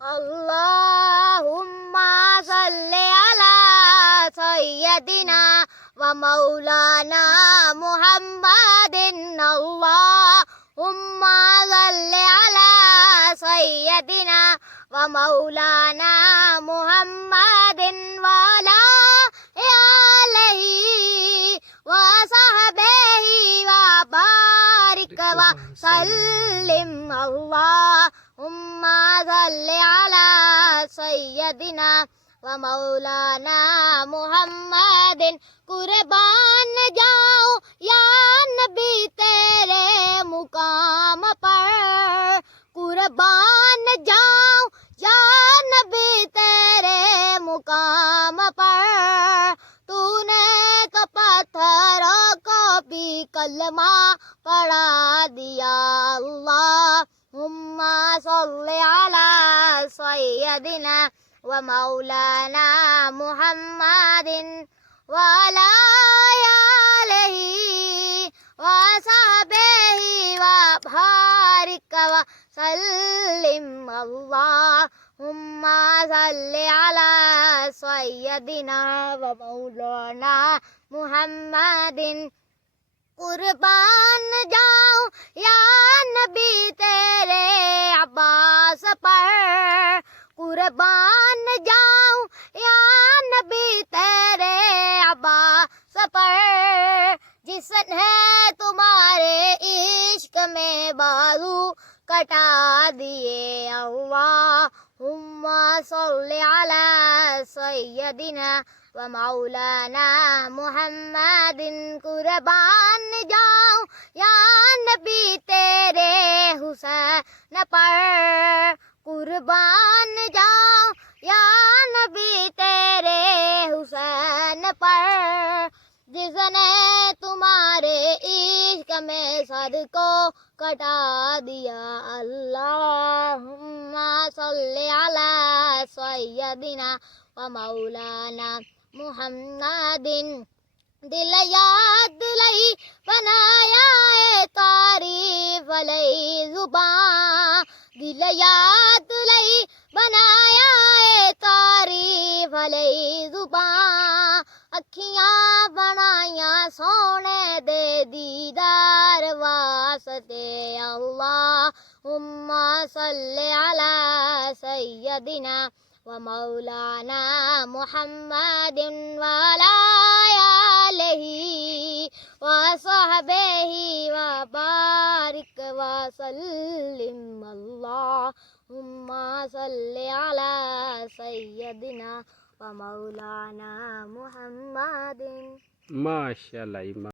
اللهم صل على سيدنا ومولانا محمد اللهم صل على سيدنا ومولانا محمد وعلى آله وصحبه وبارك وسلم اللهم صل على سيدنا ومولانا محمد قربان جاؤ یا نبی تیرے مقام پر قربان جاؤ یا نبی تیرے مقام پر تو نے تو پتھروں کو بھی کلمہ پڑھا دیا اللہم صل علی سیدنا ومولانا محمد وعلى آله وصحبه وبارك وسلم اللهم صل على سيدنا ومولانا محمد قربان جاؤ یا نبی تیرے عباس پر قربان جاؤ یا نبی تیرے عباس پر جس نے تمہارے عشق میں بازو کٹا دیے اللہم صل علی سیدنا ومولانا محمد قربان جاؤ یا نبی تیرے حسین پر قربان جاؤ یا نبی تیرے حسین پر جس نے تمہارے عشق میں سر کو کٹا دیا اللہم صل علی سیدنا ومولانا محمد دل یاد دلئی بنایا اے تعریف علیہ زبان دل یاد دلئی بنایا اے تعریف علیہ زبان اکھیاں بنائیاں سونے دے دیدار واسطے اللہم صل علی سیدنا ومولانا محمد وعلى آله وصحبه وبارك وسلم اللهم صل على سيدنا ومولانا محمد ماشاء اللہ